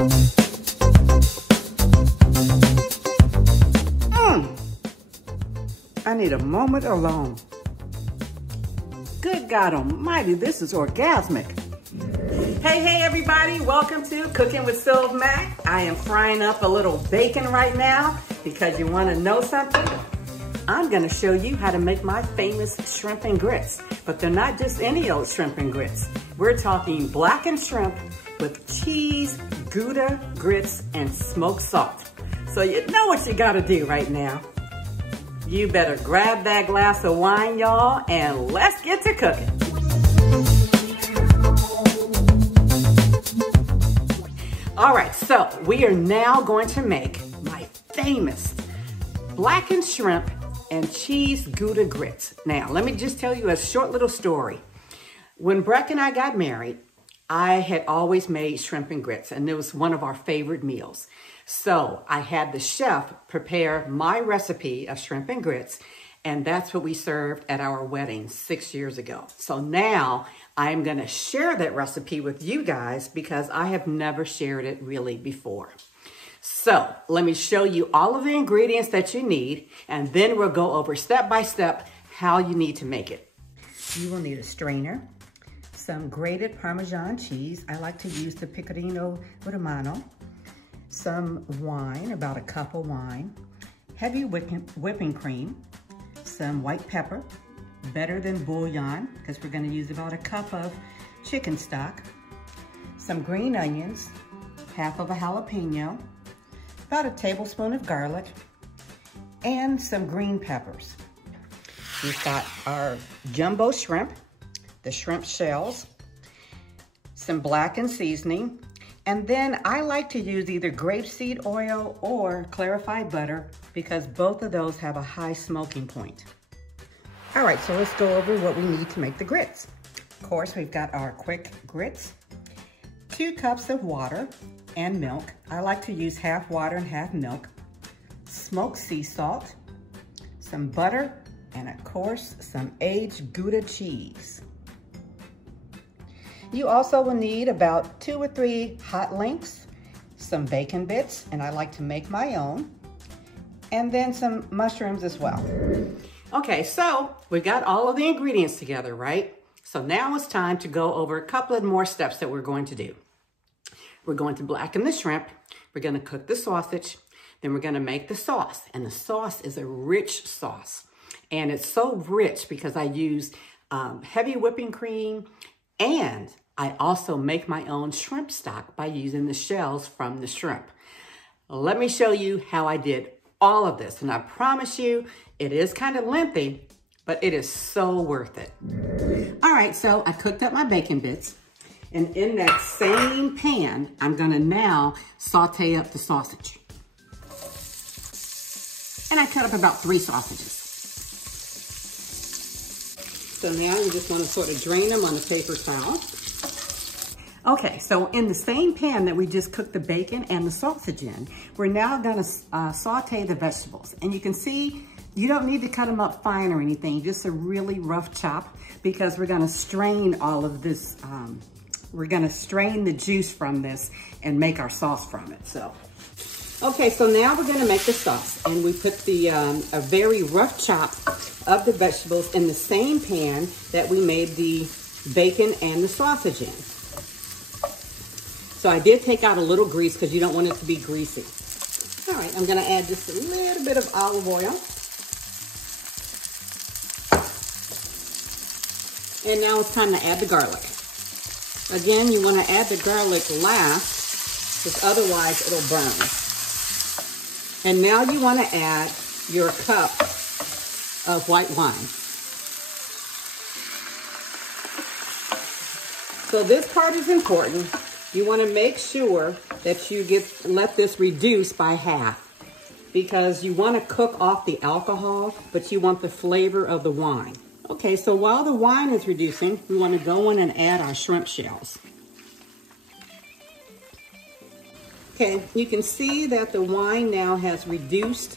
I need a moment alone. Good God Almighty, this is orgasmic. Hey everybody, welcome to Cooking with Sylv Mac. I am frying up a little bacon right now because you want to know something? I'm going to show you how to make my famous shrimp and grits, but they're not just any old shrimp and grits. We're talking blackened shrimp with cheese, Gouda, grits, and smoked salt. So you know what you got to do right now. You better grab that glass of wine, y'all, and let's get to cooking. All right, so we are now going to make my famous blackened shrimp and cheese Gouda grits. Now, let me just tell you a short little story. When Breck and I got married, I had always made shrimp and grits, and it was one of our favorite meals. So I had the chef prepare my recipe of shrimp and grits, and that's what we served at our wedding 6 years ago. So now I'm gonna share that recipe with you guys because I have never shared it really before. So let me show you all of the ingredients that you need, and then we'll go over step by step how you need to make it. You will need a strainer, some grated Parmesan cheese. I like to use the Pecorino Romano. Some wine, about a cup of wine, heavy whipping cream, some white pepper, better than bouillon, because we're going to use about a cup of chicken stock, some green onions, half of a jalapeno, about a tablespoon of garlic, and some green peppers. We've got our jumbo shrimp, the shrimp shells, some blackened seasoning, and then I like to use either grapeseed oil or clarified butter because both of those have a high smoking point. All right, so let's go over what we need to make the grits. Of course, we've got our quick grits, 2 cups of water and milk. I like to use half water and half milk, smoked sea salt, some butter, and of course, some aged Gouda cheese. You also will need about 2 or 3 hot links, some bacon bits, and I like to make my own, and then some mushrooms as well. Okay, so we got all of the ingredients together, right? So now it's time to go over a couple of more steps that we're going to do. We're going to blacken the shrimp, we're going to cook the sausage, then we're going to make the sauce, and the sauce is a rich sauce, and it's so rich because I use heavy whipping cream, and I also make my own shrimp stock by using the shells from the shrimp. Let me show you how I did all of this. And I promise you, it is kind of lengthy, but it is so worth it. All right, so I cooked up my bacon bits. And in that same pan, I'm gonna now saute up the sausage. And I cut up about 3 sausages. So now you just want to sort of drain them on a paper towel. Okay, so in the same pan that we just cooked the bacon and the sausage in, we're now gonna saute the vegetables. And you can see, you don't need to cut them up fine or anything, just a really rough chop, because we're gonna strain all of this, we're gonna strain the juice from this and make our sauce from it, so. Okay, so now we're gonna make the sauce, and we put the a very rough chop of the vegetables in the same pan that we made the bacon and the sausage in. So I did take out a little grease because you don't want it to be greasy. All right, I'm gonna add just a little bit of olive oil. And now it's time to add the garlic. Again, you wanna add the garlic last because otherwise it'll burn. And now you wanna add your cup of white wine. So this part is important. You want to make sure that you let this reduce by half because you want to cook off the alcohol, but you want the flavor of the wine. Okay, so while the wine is reducing, we want to go in and add our shrimp shells. Okay, you can see that the wine now has reduced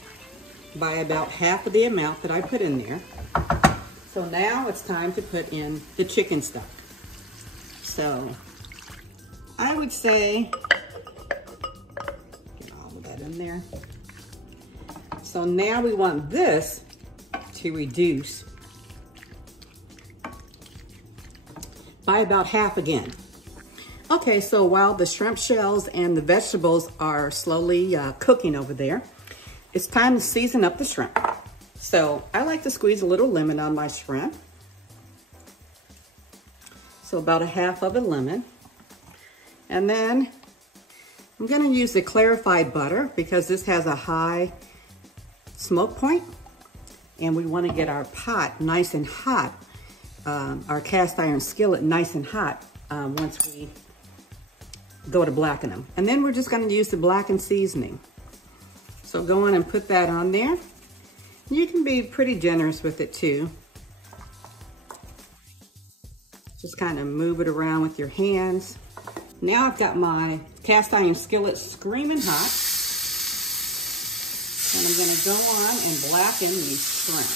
by about half of the amount that I put in there. So now it's time to put in the chicken stock. So I would say in there. So now we want this to reduce by about half again. Okay, so while the shrimp shells and the vegetables are slowly cooking over there, it's time to season up the shrimp. So I like to squeeze a little lemon on my shrimp. So about a half of a lemon. And then I'm gonna use the clarified butter because this has a high smoke point, and we wanna get our pot nice and hot, our cast iron skillet nice and hot once we go to blacken them. And then we're just gonna use the blackened seasoning. So go on and put that on there. You can be pretty generous with it too. Just kind of move it around with your hands. Now I've got my cast iron skillet screaming hot. And I'm gonna go on and blacken these shrimp.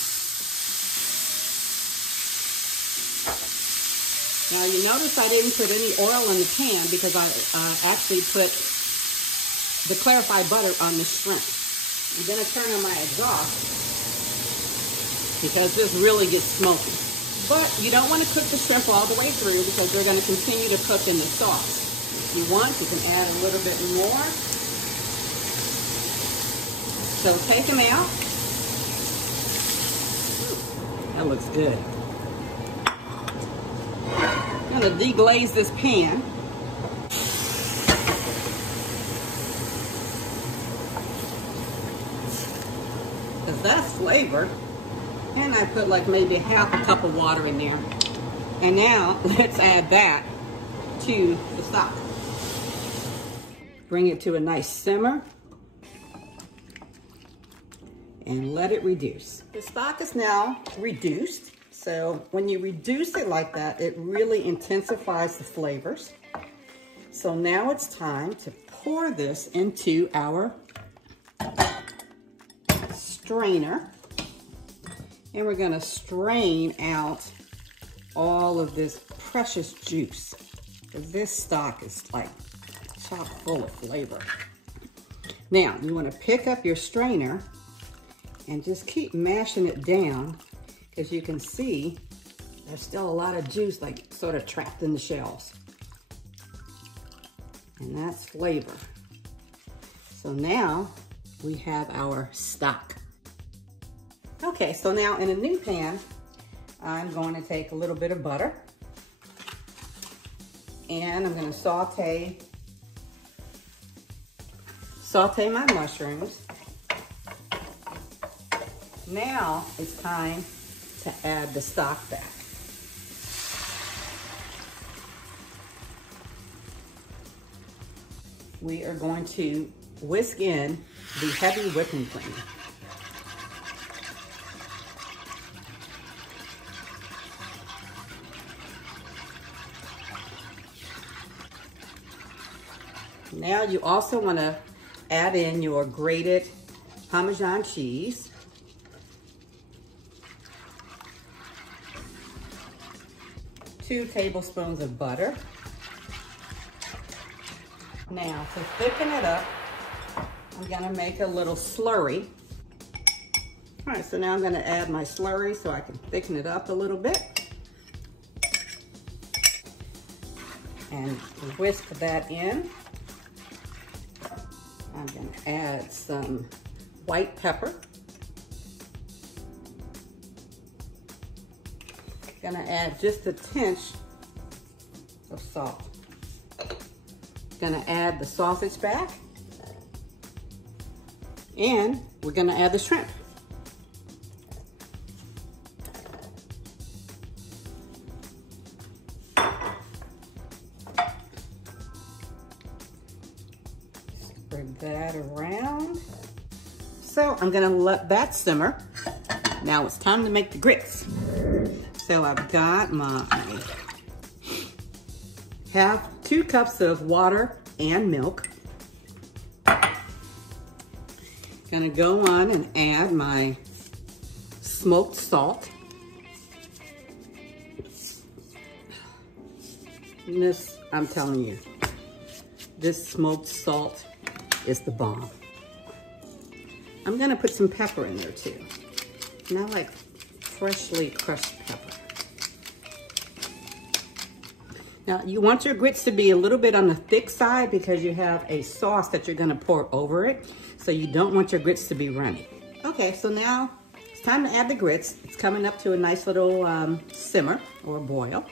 Now you notice I didn't put any oil in the pan because I actually put the clarified butter on the shrimp. I'm gonna turn on my exhaust because this really gets smoky. But you don't want to cook the shrimp all the way through because they're gonna continue to cook in the sauce. If you want, you can add a little bit more. So take them out. That looks good. I'm gonna deglaze this pan. Because that's flavor. And I put like maybe half a cup of water in there. And now let's add that to the stock. Bring it to a nice simmer. And let it reduce. The stock is now reduced. So when you reduce it like that, it really intensifies the flavors. So now it's time to pour this into our strainer. And we're gonna strain out all of this precious juice. Because this stock is like chock full of flavor. Now, you wanna pick up your strainer and just keep mashing it down. As you can see, there's still a lot of juice like sort of trapped in the shells. And that's flavor. So now we have our stock. Okay, so now in a new pan, I'm going to take a little bit of butter and I'm going to saute my mushrooms. Now it's time to add the stock back. We are going to whisk in the heavy whipping cream. Now you also want to add in your grated Parmesan cheese. Two tablespoons of butter. Now, to thicken it up, I'm gonna make a little slurry. All right, so now I'm gonna add my slurry so I can thicken it up a little bit. And whisk that in. I'm gonna add some white pepper. Gonna add just a tinge of salt. Gonna add the sausage back. And we're gonna add the shrimp. Spread that around. So I'm gonna let that simmer. Now it's time to make the grits. So I've got my 2 cups of water and milk. Gonna go on and add my smoked salt. And this, I'm telling you, this smoked salt is the bomb. I'm gonna put some pepper in there too. And I like freshly crushed pepper. Now, you want your grits to be a little bit on the thick side because you have a sauce that you're gonna pour over it. So you don't want your grits to be runny. Okay, so now it's time to add the grits. It's coming up to a nice little simmer or boil.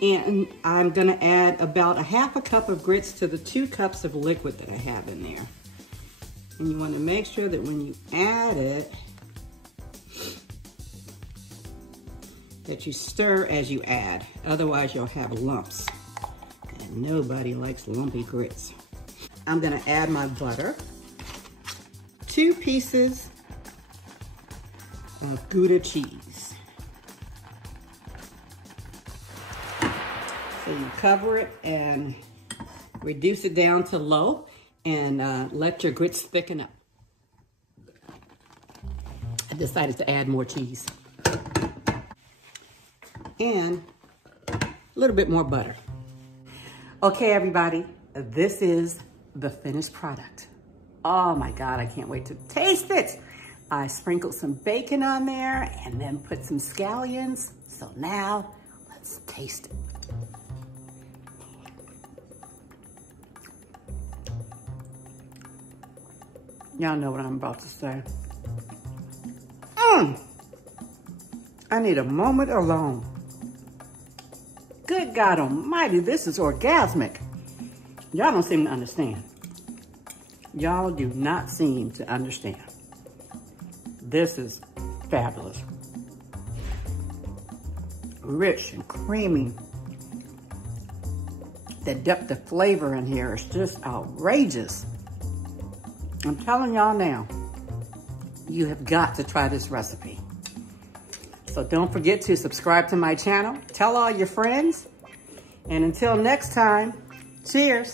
And I'm gonna add about a half a cup of grits to the 2 cups of liquid that I have in there. And you wanna make sure that when you add it, that you stir as you add. Otherwise you'll have lumps. And nobody likes lumpy grits. I'm gonna add my butter. 2 pieces of Gouda cheese. So you cover it and reduce it down to low and let your grits thicken up. I decided to add more cheese. And a little bit more butter. Okay, everybody, this is the finished product. Oh my God, I can't wait to taste it. I sprinkled some bacon on there and then put some scallions. So now, let's taste it. Y'all know what I'm about to say. I need a moment alone. Good God Almighty, this is orgasmic. Y'all don't seem to understand. Y'all do not seem to understand. This is fabulous. Rich and creamy. The depth of flavor in here is just outrageous. I'm telling y'all now, you have got to try this recipe. So don't forget to subscribe to my channel. Tell all your friends. And until next time, cheers.